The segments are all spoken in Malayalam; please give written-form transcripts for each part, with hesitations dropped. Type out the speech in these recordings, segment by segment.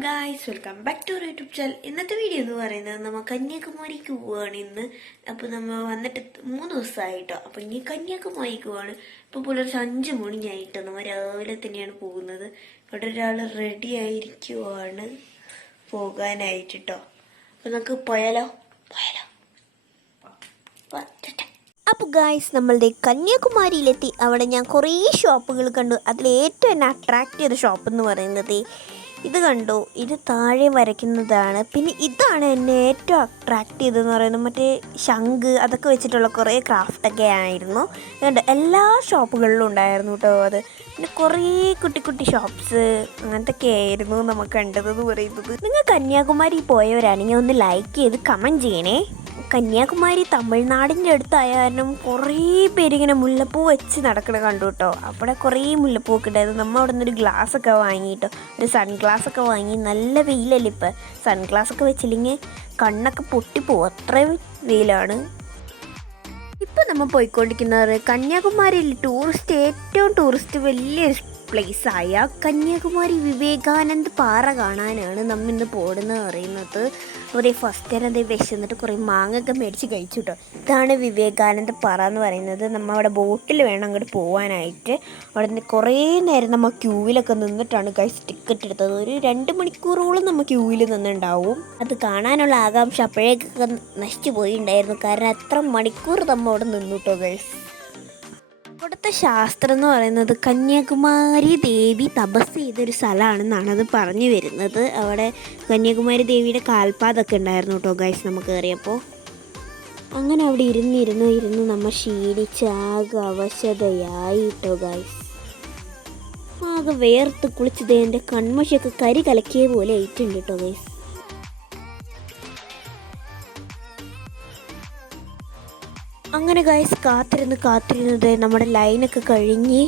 Guys, welcome back to YouTube channel. ഇന്നത്തെ വീഡിയോ എന്ന് പറയുന്നത് നമ്മൾ കന്യാകുമാരിക്ക് പോവുകയാണ് ഇന്ന്. അപ്പോൾ നമ്മൾ വന്നിട്ട് 3 ദിവസമായിട്ടോ. അപ്പോൾ ഇനി കന്യാകുമാരിക്ക് പോവാണ്. ഇപ്പോൾ പുലർച്ചെ 5 മണിയായിട്ടോ. നമ്മൾ രാവിലെ തന്നെയാണ് പോകുന്നത്. ഇവിടെ ഒരാൾ റെഡി ആയിരിക്കുവാണ് പോകാനായിട്ടോ. അപ്പോൾ നമുക്ക് പോയാലോ. അപ്പോൾ ഗായ്സ്, നമ്മളുടെ കന്യാകുമാരിയിലെത്തി. അവിടെ ഞാൻ കുറേ ഷോപ്പുകൾ കണ്ടു. അതിലേറ്റവും എന്നെ അട്രാക്റ്റ് ചെയ്ത ഷോപ്പ് എന്ന് പറയുന്നത് ഇത് കണ്ടു. ഇത് താഴെ വരയ്ക്കുന്നതാണ്. പിന്നെ ഇതാണ് എന്നെ ഏറ്റവും അട്രാക്റ്റ് ചെയ്തതെന്ന് പറയുന്നത്. മറ്റേ ശംഖ് അതൊക്കെ വെച്ചിട്ടുള്ള കുറേ ക്രാഫ്റ്റൊക്കെ ആയിരുന്നു. കണ്ട് എല്ലാ ഷോപ്പുകളിലും ഉണ്ടായിരുന്നു കേട്ടോ അത്. പിന്നെ കുറേ കുട്ടി ഷോപ്സ് അങ്ങനത്തൊക്കെ ആയിരുന്നു നമുക്ക് കണ്ടതെന്ന് പറയുന്നത്. നിങ്ങൾ കന്യാകുമാരി പോയവരാണെങ്കിൽ ഒന്ന് ലൈക്ക് ചെയ്ത് കമൻറ്റ് ചെയ്യണേ. കന്യാകുമാരി തമിഴ്നാടിൻ്റെ അടുത്തായ കാരണം കുറേ പേരിങ്ങനെ മുല്ലപ്പൂ വെച്ച് നടക്കണ കണ്ടു കേട്ടോ. അവിടെ കുറേ മുല്ലപ്പൂവൊക്കെ ഉണ്ടായിരുന്നു. നമ്മൾ അവിടെ നിന്നൊരു ഗ്ലാസ്സൊക്കെ വാങ്ങിയിട്ടോ, ഒരു സൺഗ്ലാസ്സൊക്കെ വാങ്ങി. നല്ല വെയിലല്ലേ ഇപ്പം. സൺഗ്ലാസ്സൊക്കെ വെച്ചില്ലെങ്കിൽ കണ്ണൊക്കെ പൊട്ടിപ്പോവും, അത്ര വെയിലാണ്. ഇപ്പം നമ്മൾ പോയിക്കൊണ്ടിരിക്കുന്നത് കന്യാകുമാരിയിൽ ഏറ്റവും ടൂറിസ്റ്റ് വലിയൊരു പ്ലേസായ കന്യാകുമാരി വിവേകാനന്ദ പാറ കാണാനാണ് നമ്മൾ ഇന്ന് പോകുന്നത് പറയുന്നത്. അതേ ഫസ്റ്റ് ടൈം അതേ വിശന്നിട്ട് കുറേ മാങ്ങൊക്കെ മേടിച്ച് കഴിച്ചു കേട്ടോ. ഇതാണ് വിവേകാനന്ദ പാറ എന്ന് പറയുന്നത്. നമ്മൾ അവിടെ ബോട്ടിൽ വേണം അങ്ങോട്ട് പോകാനായിട്ട്. അവിടെ നിന്ന് കുറേ നേരം നമ്മൾ ക്യൂവിലൊക്കെ നിന്നിട്ടാണ് ടിക്കറ്റ് എടുത്തത്. ഒരു 2 മണിക്കൂറോളം നമ്മൾ ക്യൂവിൽ നിന്നുണ്ടാവും. അത് കാണാനുള്ള ആകാംക്ഷ അപ്പോഴേക്കൊക്കെ നശിച്ചു പോയിട്ടുണ്ടായിരുന്നു. കാരണം എത്ര മണിക്കൂർ നമ്മൾ അവിടെ നിന്നു കേട്ടോ ഗൈസ്. അവിടുത്തെ ശാസ്ത്രം എന്ന് പറയുന്നത് കന്യാകുമാരി ദേവി തപസ് ചെയ്തൊരു സ്ഥലമാണെന്നാണ് അത് പറഞ്ഞു വരുന്നത്. അവിടെ കന്യാകുമാരി ദേവിയുടെ കാൽപ്പാതൊക്കെ ഉണ്ടായിരുന്നു കേട്ടോ ഗൈസ് നമുക്ക് കയറിയപ്പോൾ. അങ്ങനെ അവിടെ ഇരുന്ന് നമ്മൾ ക്ഷീണിച്ച് ആകെ അവശതയായി കേട്ടോ ഗൈസ്. ആകെ വേർത്ത് കുളിച്ചത് എൻ്റെ കൺമഷിയൊക്കെ കരി കലക്കിയ പോലെ ആയിട്ടുണ്ട് കേട്ടോ ഗൈസ്. അങ്ങനെ ഗൈസ് കാത്തിരുന്നത് നമ്മുടെ ലൈനൊക്കെ കഴിഞ്ഞ്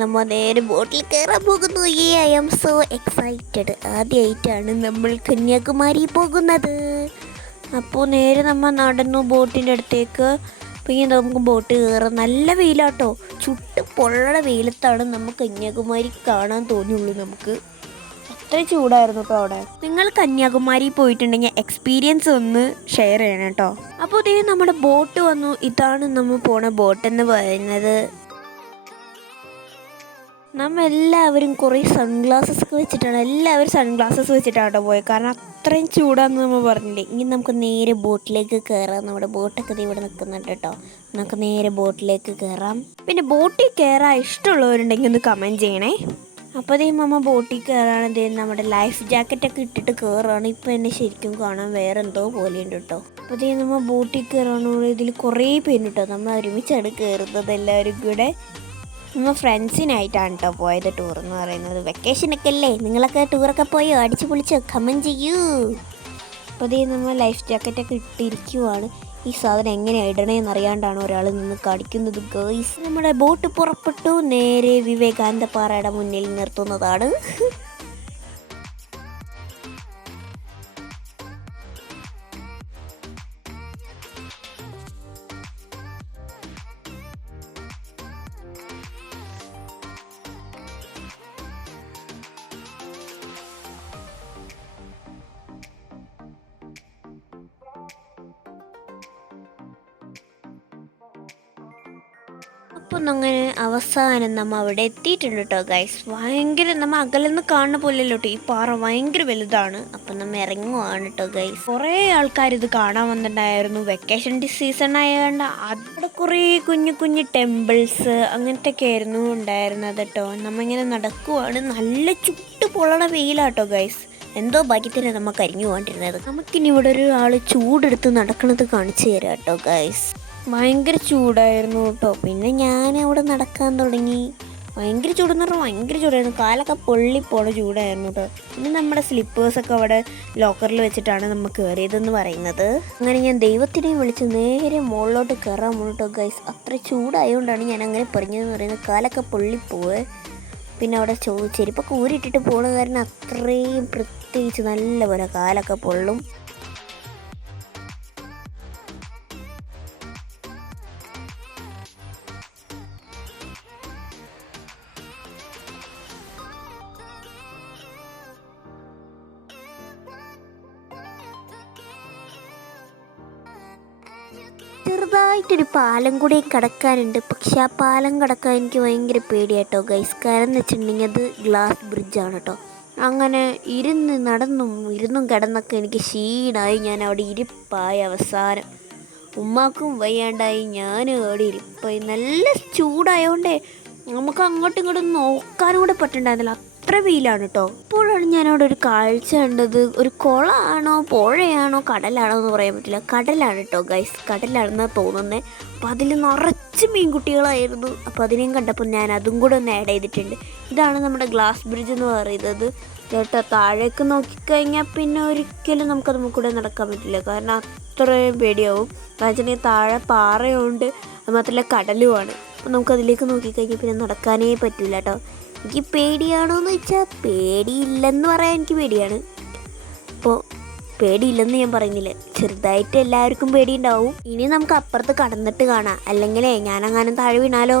നമ്മൾ നേരെ ബോട്ടിൽ കയറാൻ പോകുന്നു. I am so excited. ആദ്യമായിട്ടാണ് നമ്മൾ കന്യാകുമാരി പോകുന്നത്. അപ്പോൾ നേരെ നമ്മൾ നടന്നു ബോട്ടിൻ്റെ അടുത്തേക്ക്. പിന്നെ നമുക്ക് ബോട്ട് കയറാം. നല്ല വെയിലാട്ടോ, ചുട്ട് പൊള്ളണ വെയിലത്താണ് നമ്മൾ കന്യാകുമാരി കാണാൻ തോന്നിയുള്ളൂ നമുക്ക്. അത്ര ചൂടായിരുന്നു കേട്ടോ അവിടെ. നിങ്ങൾ കന്യാകുമാരി പോയിട്ടുണ്ടെങ്കിൽ എക്സ്പീരിയൻസ് ഒന്ന് ഷെയർ ചെയ്യണം കേട്ടോ. അപ്പോൾ ഇതേ നമ്മുടെ ബോട്ട് വന്നു. ഇതാണ് നമ്മൾ പോണ ബോട്ട് എന്ന് പറയുന്നത്. എല്ലാവരും കുറേ സൺഗ്ലാസസ് ഒക്കെ വെച്ചിട്ടാണ്, എല്ലാവരും സൺഗ്ലാസസ് വെച്ചിട്ടാണ് കേട്ടോ പോയത്. കാരണം അത്രയും ചൂടാന്ന് നമ്മൾ പറഞ്ഞില്ലേ. ഇനി നമുക്ക് നേരെ ബോട്ടിലേക്ക് കയറാം. നമ്മുടെ ബോട്ടൊക്കെ ഇവിടെ നിൽക്കുന്നുണ്ട് കേട്ടോ. നമുക്ക് നേരെ ബോട്ടിലേക്ക് കയറാം. പിന്നെ ബോട്ടിൽ കയറാൻ ഇഷ്ടമുള്ളവരുണ്ടെങ്കിൽ ഒന്ന് കമൻറ്റ് ചെയ്യണേ. അപ്പോൾ അതേ ബോട്ടിൽ കയറാണ്. നമ്മുടെ ലൈഫ് ജാക്കറ്റൊക്കെ ഇട്ടിട്ട് കയറുകയാണ്. ഇപ്പം എന്നെ ശരിക്കും കാണാൻ വേറെ എന്തോ പോലെയുണ്ട് കേട്ടോ. അപ്പോൾ അതേ നമ്മൾ ബോട്ടിൽ കയറാണ്. ഇതിൽ കുറേ പേരുണ്ട് കേട്ടോ. നമ്മൾ ഒരുമിച്ചാണ് കയറുന്നത് എല്ലാവരും കൂടെ. നമ്മൾ ഫ്രണ്ട്സിനായിട്ടാണ് കേട്ടോ പോയത് ടൂർ എന്ന് പറയുന്നത്. വെക്കേഷനൊക്കെ അല്ലേ, നിങ്ങളൊക്കെ ടൂറൊക്കെ പോയോ? അടിച്ച് പൊളിച്ചോ? കമൻറ്റ് ചെയ്യൂ. അപ്പോൾ അതേ നമ്മൾ ലൈഫ് ജാക്കറ്റൊക്കെ ഇട്ടിരിക്കുവാണ്. ഈ സാധനം എങ്ങനെയാണ് ഇടണേന്ന് അറിയാണ്ടാണ് ഒരാൾ നിന്ന് കടിക്കുന്നത് ഗേയ്സ്. നമ്മുടെ ബോട്ട് പുറപ്പെട്ടു. നേരെ വിവേകാനന്ദ പാറയുടെ മുന്നിൽ നിർത്തുന്നതാണ്. അപ്പം അങ്ങനെ അവസാനം നമ്മൾ അവിടെ എത്തിയിട്ടുണ്ട് കേട്ടോ ഗൈസ്. ഭയങ്കര നമ്മൾ അകലിൽ നിന്ന് കാണുന്ന പോലെയല്ലോ കേട്ടോ. ഈ പാറ ഭയങ്കര വലുതാണ്. അപ്പം നമ്മൾ ഇറങ്ങുവാണ് കേട്ടോ ഗൈസ്. കുറേ ആൾക്കാർ ഇത് കാണാൻ വന്നിട്ടുണ്ടായിരുന്നു. വെക്കേഷൻ സീസൺ ആയതുകൊണ്ട് അവിടെ കുറേ കുഞ്ഞു ടെമ്പിൾസ് അങ്ങനത്തെ ഒക്കെ ആയിരുന്നു ഉണ്ടായിരുന്നത് കേട്ടോ. നമ്മളിങ്ങനെ നടക്കുവാണ്. നല്ല ചുട്ട് പൊള്ളണ വെയിലാട്ടോ ഗൈസ്. എന്തോ ഭാഗ്യത്തിന് നമ്മൾ കരിഞ്ഞു പോകാണ്ടിരുന്നത്. നമുക്കിനി ഇവിടെ ഒരു ആൾ ചൂടെടുത്ത് നടക്കുന്നത് കാണിച്ചു തരാം കേട്ടോ ഗൈസ്. ഭയങ്കര ചൂടായിരുന്നു കേട്ടോ. പിന്നെ ഞാൻ അവിടെ നടക്കാൻ തുടങ്ങി. ഭയങ്കര ചൂടെന്ന് പറഞ്ഞാൽ ഭയങ്കര ചൂടായിരുന്നു. കാലൊക്കെ പൊള്ളിപ്പോണ ചൂടായിരുന്നു കേട്ടോ. പിന്നെ നമ്മുടെ സ്ലിപ്പേഴ്സൊക്കെ അവിടെ ലോക്കറിൽ വെച്ചിട്ടാണ് നമ്മൾ കയറിയതെന്ന് പറയുന്നത്. അങ്ങനെ ഞാൻ ദൈവത്തിനെയും വിളിച്ച് നേരെ മുകളിലോട്ട് കയറാൻ കേട്ടോ ഗൈസ്. അത്ര ചൂടായതുകൊണ്ടാണ് ഞാൻ അങ്ങനെ പറഞ്ഞതെന്ന് പറയുന്നത്. കാലൊക്കെ പൊള്ളിപ്പോവേ. പിന്നെ അവിടെ ചെരുപ്പൊക്കെ ഊരിട്ടിട്ട് പോണ കാരണം അത്രയും പ്രത്യേകിച്ച് നല്ലപോലെ കാലൊക്കെ പൊള്ളും. ചെറുതായിട്ടൊരു പാലം കൂടെ കടക്കാനുണ്ട്. പക്ഷെ ആ പാലം കടക്കാൻ എനിക്ക് ഭയങ്കര പേടിയാട്ടോ ഗൈസ്. കാരണം എന്ന് വെച്ചിട്ടുണ്ടെങ്കിൽ അത് ഗ്ലാസ് ബ്രിഡ്ജാണ് കേട്ടോ. അങ്ങനെ ഇരുന്നും കിടന്നൊക്കെ എനിക്ക് ക്ഷീണമായി. ഞാൻ അവിടെ ഇരിപ്പായി. അവസാനം ഉമ്മാക്കും വയ്യാണ്ടായി, ഞാനും അവിടെ ഇരിപ്പായി. നല്ല ചൂടായതുകൊണ്ടേ നമുക്ക് അങ്ങോട്ടും ഇങ്ങോട്ടും നോക്കാനും കൂടെ പറ്റണ്ടായിരുന്നില്ല, അത്ര വെയിലാണ് കേട്ടോ. ഇപ്പോഴാണ് ഞാനവിടെ ഒരു കാഴ്ച കണ്ടത്. ഒരു കുളമാണോ പുഴയാണോ കടലാണോ എന്ന് പറയാൻ പറ്റില്ല. കടലാണ് കേട്ടോ ഗൈസ്, കടലാണെന്നാണ് തോന്നുന്നത്. അപ്പോൾ അതിൽ നിറച്ച് മീൻകുട്ടികളായിരുന്നു. അപ്പോൾ അതിനെയും കണ്ടപ്പോൾ ഞാൻ അതും കൂടെ ഒന്ന് ആഡ് ചെയ്തിട്ടുണ്ട്. ഇതാണ് നമ്മുടെ ഗ്ലാസ് ബ്രിഡ്ജ് എന്ന് പറയുന്നത് കേട്ടോ. താഴേക്ക് നോക്കിക്കഴിഞ്ഞാൽ പിന്നെ ഒരിക്കലും നമുക്കത് കൂടെ നടക്കാൻ പറ്റില്ല, കാരണം അത്രയും പേടിയാവും. കാരണം വെച്ചിട്ടുണ്ടെങ്കിൽ താഴെ പാറയുണ്ട്, അത് മാത്രമല്ല കടലുമാണ്. അപ്പോൾ നമുക്കതിലേക്ക് നോക്കിക്കഴിഞ്ഞാൽ പിന്നെ നടക്കാനേ പറ്റില്ല കേട്ടോ. എനിക്ക് പേടിയാണോ എന്ന് വെച്ചാൽ പേടിയില്ലെന്ന് പറയാൻ എനിക്ക് പേടിയാണ്. അപ്പോൾ പേടിയില്ലെന്ന് ഞാൻ പറയുന്നില്ല, ചെറുതായിട്ട് എല്ലാവർക്കും പേടിയുണ്ടാവും. ഇനി നമുക്ക് അപ്പുറത്ത് കടന്നിട്ട് കാണാം, അല്ലെങ്കിലേ ഞാനങ്ങാനും താഴെ വീണാലോ.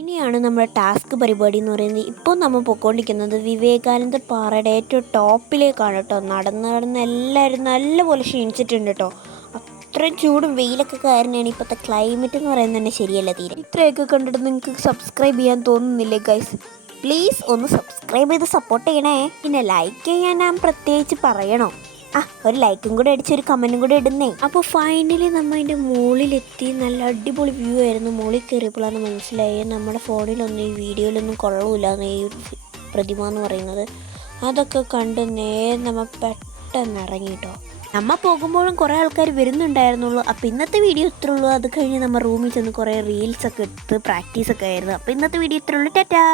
ഇനിയാണ് നമ്മുടെ ടാസ്ക് പരിപാടി എന്ന് പറയുന്നത്. ഇപ്പോൾ നമ്മൾ പൊയ്ക്കൊണ്ടിരിക്കുന്നത് വിവേകാനന്ദ പാറയുടെ ഏറ്റവും ടോപ്പിലേക്കാണ് കേട്ടോ. നടന്ന് എല്ലാവരും നല്ലപോലെ ക്ഷീണിച്ചിട്ടുണ്ട് കേട്ടോ. അത്രയും ചൂടും വെയിലൊക്കെ കാരണമാണ് ഇപ്പോഴത്തെ ക്ലൈമറ്റ് എന്ന് പറയുന്നത് തന്നെ ശരിയല്ല തീരെ. ഇത്രയൊക്കെ കണ്ടിട്ട് നിങ്ങൾക്ക് സബ്സ്ക്രൈബ് ചെയ്യാൻ തോന്നുന്നില്ലേ ഗൈസ്? പ്ലീസ് ഒന്ന് സബ്സ്ക്രൈബ് ചെയ്ത് സപ്പോർട്ട് ചെയ്യണേ. പിന്നെ ലൈക്ക് ചെയ്യാൻ ഞാൻ പ്രത്യേകിച്ച് പറയണോ? ഒരു ലൈക്കും കൂടെ അടിച്ച് ഒരു കമൻറ്റും കൂടെ ഇടുന്നേ. അപ്പോൾ ഫൈനലി നമ്മൾ അതിൻ്റെ മുകളിലെത്തി. നല്ല അടിപൊളി വ്യൂ ആയിരുന്നു. മുകളിൽ കയറിയപ്പോഴാണ് മനസ്സിലായി നമ്മുടെ ഫോണിലൊന്നും ഈ വീഡിയോയിലൊന്നും കൊള്ളൂല്ലാന്ന് ഈ പ്രതിമ എന്ന് പറയുന്നത്. അതൊക്കെ കണ്ട് നേരെ നമ്മൾ പെട്ടെന്ന് ഇറങ്ങി കേട്ടോ. നമ്മൾ പോകുമ്പോഴും കുറേ ആൾക്കാർ വരുന്നുണ്ടായിരുന്നുള്ളൂ. അപ്പോൾ ഇന്നത്തെ വീഡിയോ ഇത്രേ ഉള്ളൂ. അത് കഴിഞ്ഞ് നമ്മൾ റൂമിൽ ചെന്ന് കുറേ റീൽസൊക്കെ എടുത്ത് പ്രാക്ടീസൊക്കെ ആയിരുന്നു. അപ്പോൾ ഇന്നത്തെ വീഡിയോ ഇത്രേ ഉള്ളൂ. ടാറ്റാ.